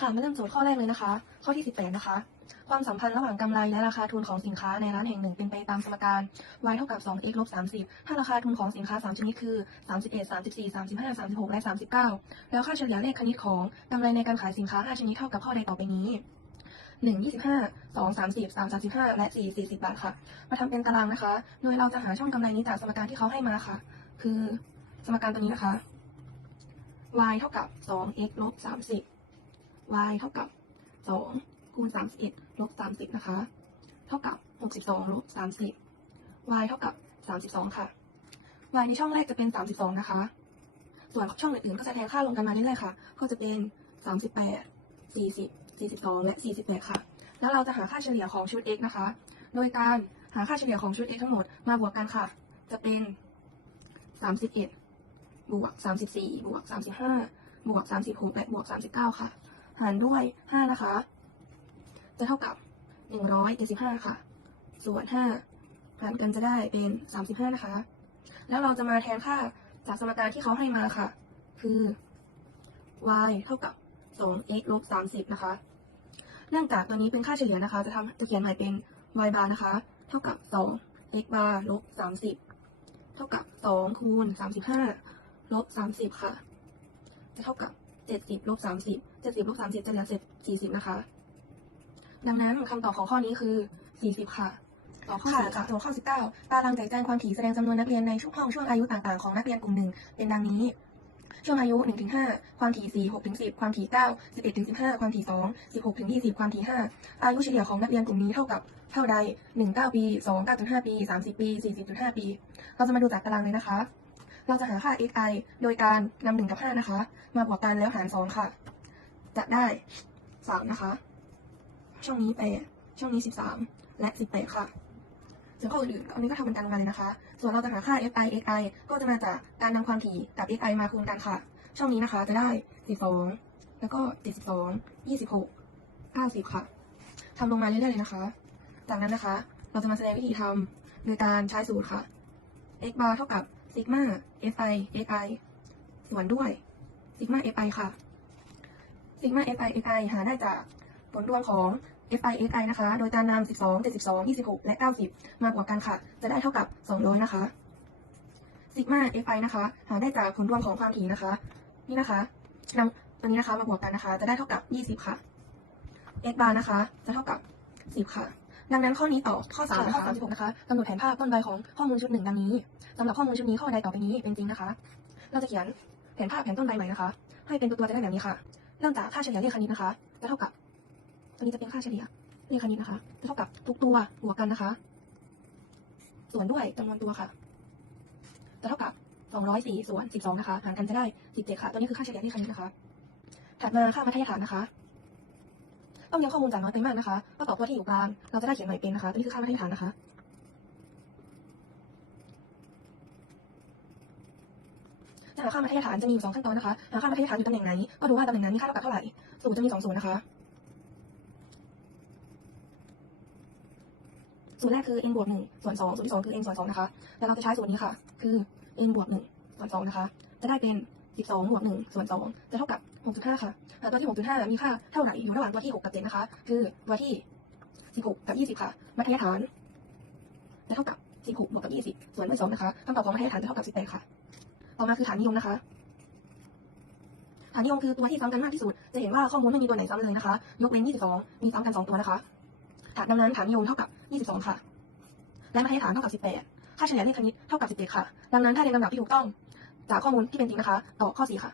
ค่ะมาเริ่มโจทย์ข้อแรกเลยนะคะ ข้อที่ 18 นะคะ ความสัมพันธ์ระหว่างกำไรและราคาทุนของสินค้าในร้านแห่งหนึ่งเป็นไปตามสมการ y เท่ากับ 2x ลบ30 ถ้าราคาทุนของสินค้า 3 ชนิดคือ 31 34 35 36 และ 39 แล้วค่าเฉลี่ยเลขคณิตของกำไรในการขายสินค้า 5 ชนิดเท่ากับข้อใดต่อไปนี้1 25 2 30 3 35และ4 40บาทค่ะ มาทำเป็นตารางนะคะ โดยเราจะหาช่องกำไรนี้จากสมการที่เขาให้มาค่ะ คือสมการตัวนี้นะคะ y เท่ากับ 2x ลบ30 y เท่ากับ 2 คูณ 31ลบ30 นะคะ เท่ากับ 62ลบ30 y เท่ากับ 32 ค่ะ y ในช่องแรกจะเป็น 32 นะคะ ส่วนช่องอื่นๆก็จะแทนค่าลงกันมาเรื่อยๆค่ะ ก็จะเป็น 38 40 42 และ 48 ค่ะ แล้วเราจะหาค่าเฉลี่ยของชุด x นะคะ โดยการหาค่าเฉลี่ยของชุด x ทั้งหมดมาบวกกันค่ะ จะเป็น 31 บวก 34 บวก 35 บวก 36 และบวก 39 ค่ะ หารด้วย 5 นะคะ จะเท่ากับ 175 ค่ะ ส่วน 5 หารกันจะได้เป็น 35 นะคะ แล้วเราจะมาแทนค่าจากสมการที่เขาให้มาค่ะ คือ y เท่ากับ 2x ลบ 30 นะคะ เนื่องจากตัวนี้เป็นค่าเฉลี่ยนะคะ จะทำจะเขียนใหม่เป็น y bar นะคะ เท่ากับ 2 x bar ลบ 30 เท่ากับ 2 คูณ 35 ลบ 30 ค่ะ จะเท่ากับ 70ลบ30 70ลบ30จะเหลือ40นะคะ ดังนั้นคำตอบของข้อนี้คือ40ค่ะต่อข้อ4ค่ะตัวข้อ 19 ตารางแจกแจงความถี่แสดงจำนวนนักเรียนในช่วงห้องช่วงอายุต่างๆของนักเรียนกลุ่มหนึ่งเป็นดังนี้ ช่วงอายุ 1-5 ความถี่4 6-10 ความถี่9 11-15 ความถี่2 16-20 ความถี่ 5 อายุเฉลี่ยของนักเรียนกลุ่มนี้เท่ากับเท่าใด 1 9 ปี 2 9.5 ปี 30 ปี 40.5 ปี เราจะมาดูจากตารางเลยนะคะ เราจะหาค่า xi โดยการนำ1กับ5นะคะ มาบวกกันแล้วหาร2ค่ะ จะได้3นะคะ ช่องนี้8ช่องนี้13และ18ค่ะส่วนข้ออื่นๆอันนี้ก็ทำเป็นการกันเลยนะคะ ส่วนเราจะหาค่า fi xi ก็จะมาจากการนำความถี่กับ xi มาคูณกันค่ะ ช่องนี้นะคะจะได้12แล้วก็72 26 90ค่ะทำลงมาเรื่อยๆเลยนะคะ จากนั้นนะคะ เราจะมาแสดงวิธีทำโดยการใช้สูตรค่ะ x bar เท่ากับ sigma fi xi ส่วนด้วย sigma fi ค่ะ sigma fi xi หาได้จากผลรวมของ fi xi นะคะ โดยการนำ12 72 26 และ 90 มาบวกกันค่ะ จะได้เท่ากับ 200 นะคะ sigma fi นะคะ หาได้จากผลรวมของความถี่นะคะ นี่นะคะนำตัวนี้นะคะมาบวกกันนะคะ จะได้เท่ากับ 20 ค่ะ x bar นะคะ จะเท่ากับ 10 ค่ะ ดังนั้นข้อนี้ตอบข้อ3และข้อ36นะคะกำหนดแผนภาพต้นใบของข้อมูลชุดหนึ่งดังนี้สำหรับข้อมูลชุดนี้ข้อใดต่อไปนี้เป็นจริงนะคะ เราจะเขียนแผนภาพแผนต้นใบใหม่นะคะ ให้เป็นตัวตัวจะได้แบบนี้ค่ะ เริ่มจากค่าเฉลี่ยเลขคณิตนะคะจะเท่ากับตัวนี้จะเป็นค่าเฉลี่ยเลขคณิตนะคะจะเท่ากับทุกตัวบวกกันนะคะ ส่วนด้วยจำนวนตัวค่ะจะเท่ากับ204ส่วน12นะคะหารกันจะได้17ค่ะ ตัวนี้คือค่าเฉลี่ยเลขคณิตนะคะถัดมาค่ามัธยฐานนะคะ ต้องเรียงข้อมูลจากน้อยไปมากนะคะก็ตอบตัวที่อยู่กลาง เราจะได้เขียนใหม่เป็นนะคะ ตัวนี้คือค่ามัธยฐานนะคะ จะหาค่ามัธยฐานจะมีอยู่สองขั้นตอนนะคะ หาค่ามัธยฐานอยู่ตำแหน่งไหน ก็ดูว่าตำแหน่งนั้นมีค่าเท่ากับเท่าไหร่ สูตรจะมีสองสูตรนะคะ สูตรแรกคือ n บวกหนึ่งส่วนสองสูตรที่สองคือ n ส่วนสองนะคะแล้วเราจะใช้สูตรนี้ค่ะ คือ n บวกหนึ่งส่วนสองนะคะ จะได้เป็นสิบสองบวกหนึ่งส่วนสองจะเท่ากับ หกจุดห้าค่ะตัวที่หกจุดห้ามีค่าเท่าไหร่อยู่ระหว่างตัวที่หกกับเจ็ดนะคะ คือตัวที่สิบหกกับยี่สิบค่ะ มัธยฐานจะเท่ากับสิบหกบวกกับยี่สิบส่วนด้วยสองนะคะคำตอบของมัธยฐานจะเท่ากับสิบแปดค่ะ ต่อมาคือฐานนิยมนะคะฐานนิยมคือตัวที่ซ้ำกันมากที่สุด จะเห็นว่าข้อมูลไม่มีตัวไหนซ้ำเลยนะคะ ยกเว้น 22 มีซ้ำกัน 2 ตัวนะคะฐานดังนั้นฐานนิยมเท่ากับ 22 ค่ะ และมาให้ฐานเท่ากับ 18 ค่าเฉลี่ยเลขคณิตเท่ากับ 17 ค่ะ ดังนั้นถ้าเรียงลำดับที่ถูกต้อง จากข้อมูลที่เป็นจริงนะคะ ตอบข้อ 4 ค่ะ